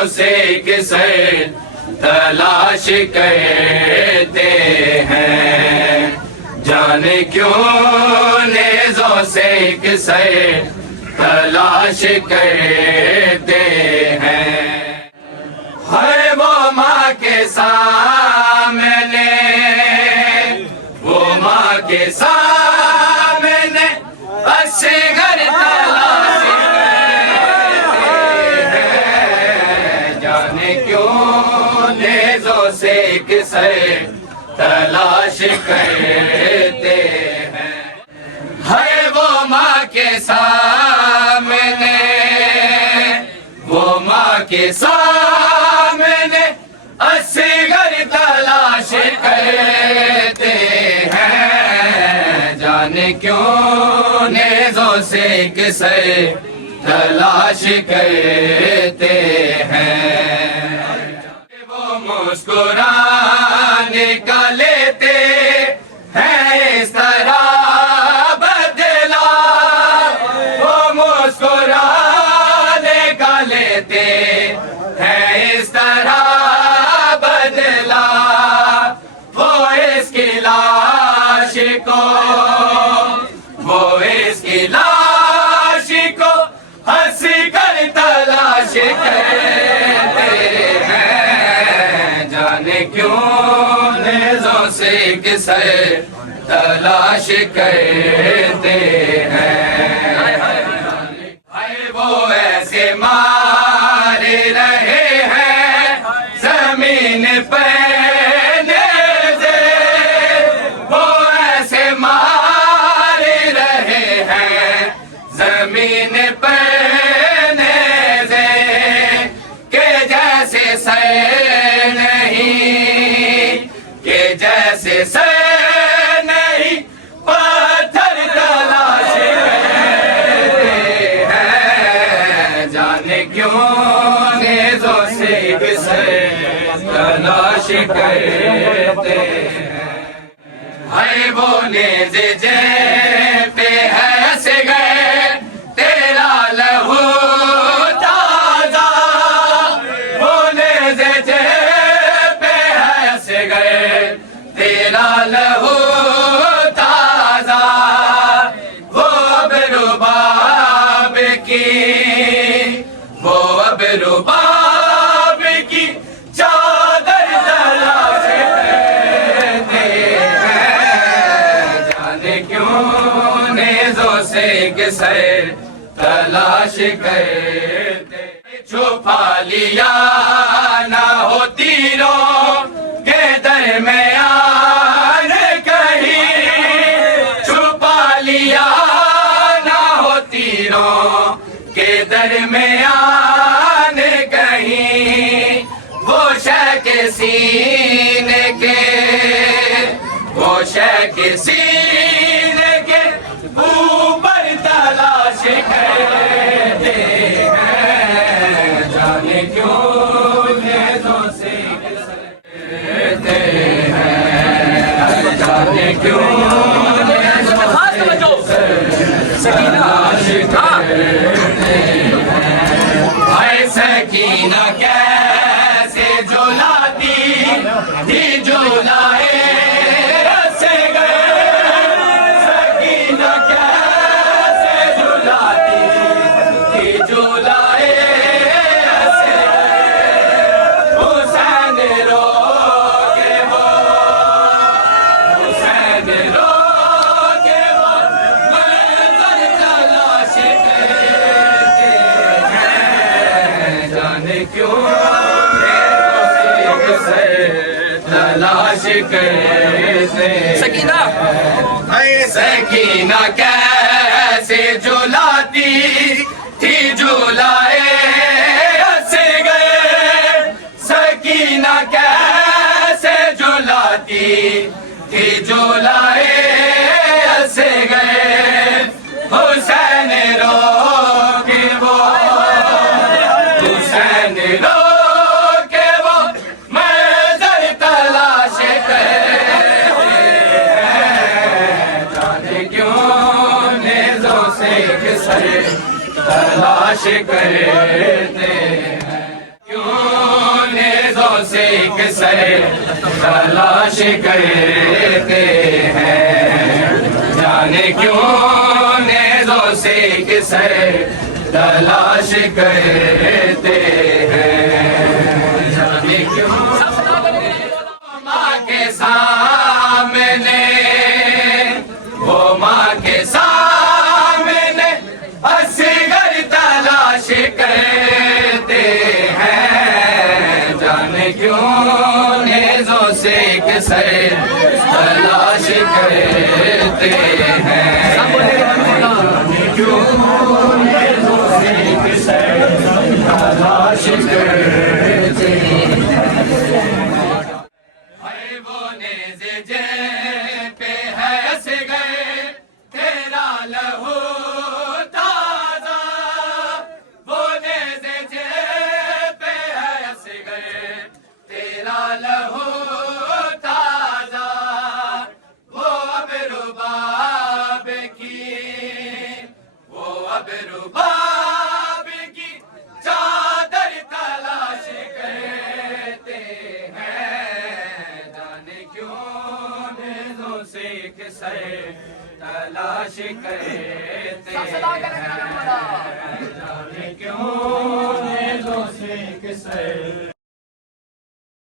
نیزوں سے کسے تلاش کرتے ہیں، جانے کیوں نیزوں سے کسے تلاش کرتے ہیں۔ ہر وہ ماں کے سامنے، وہ ماں کے سامنے اصغر تلاش کرتے ہیں، جانے کیوں نیزوں سے کسے تلاش کرتے ہیں۔ ہے وہ ماں کے سامنے، وہ ماں کے سامنے اصغر تلاش کرتے ہیں، جانے کیوں نیزوں سے کسے تلاش کرتے ہیں۔ وہ مسکرانے کا لیتے ہیں اس طرح بدلا، وہ مسکرانے کا لیتے ہیں اس طرح بدلا، وہ اس کی لاش کو، وہ اس کی لاش کو ہنس کر تلاش کرتے ہیں، جانے کیوں نیزوں سے کسے تلاش کرتے ہیں۔ وہ ایسے مار رہے ہیں زمین پہ نیزے، وہ ایسے مار رہے ہیں زمین پہ نیزے، کہ جیسے سر نہیں، کہ جیسے سر نہیں پتھر تلاش کرتے ہیں، جانے کیوں نیزوں سے کسے تلاش کرتے ہیں۔ ہے وہ نیزے جے پہ ہنس گئے تیرا لہو تازہ، وہ نیزے جے پہ ہنس گئے تیرا لہو تازہ، وہ اب رباب کی، وہ اب رباب کی چادر تلاش کرتے ہیں، جانے کیوں نیزوں سے کسے تلاش کرتے۔ چھپا لیا نہ ہو تیروں کے درمیان کہیں، چھپا لیا نہ ہو تیروں کے درمیان کہیں، وہ شے کے سینے کے، وہ شے کے سینے کے اوپر تلاش کرتے ہیں، جانے کیوں نیزوں سے کرتے ہیں، جانے کیوں نیزوں سے تلاش کرتے ہیں۔ اے سکینہ کیسے جھولاتی تھی جھولائے رسے گئے، سکینہ کیسے جھولاتی تھی جھولائے رسے گئے، حسین رو کے وہ، حسین رو کے وہ منظر تلاش کرتے ہیں، جانے کیوں تلاش کرتے۔ سکینہ، اے سکینہ کیسے جھولاتی تھی جھولائے ہنس گئے، سکینہ کیسے جھولاتی تھی جھولائے ہنس گئے، حسین رو کے وہ، حسین رو کے وہ منظر تلاش کرتے ہیں، جانے کیوں نیزوں سے کسے تلاش کرتے ہیں، کیوں کسے تلاش کرتے ہیں، جانے کیوں نیزوں سے کسے تلاش کرتے ہیں، جانے کیوں ماں کے سامنے، وہ ماں کے سامنے اصغر تلاش کرتے ہیں، جانے کیوں نیزوں سے کسے تلاش کرتے ہیں، جانے کیوں نیزوں سے کسے تلاش کرتے ہیں۔ وہ نیزے جے پہ ہے اصغر تیرا لہو تازہ، وہ نیزے جے پہ ہے اصغر تیرا لہو تازہ، وہ اب رباب کی چادر تلاش کرتے ہیں، جانے کیوں نیزوں سے کسے تلاش کرتے ہیں، جانے کیوں نیزوں سے کسے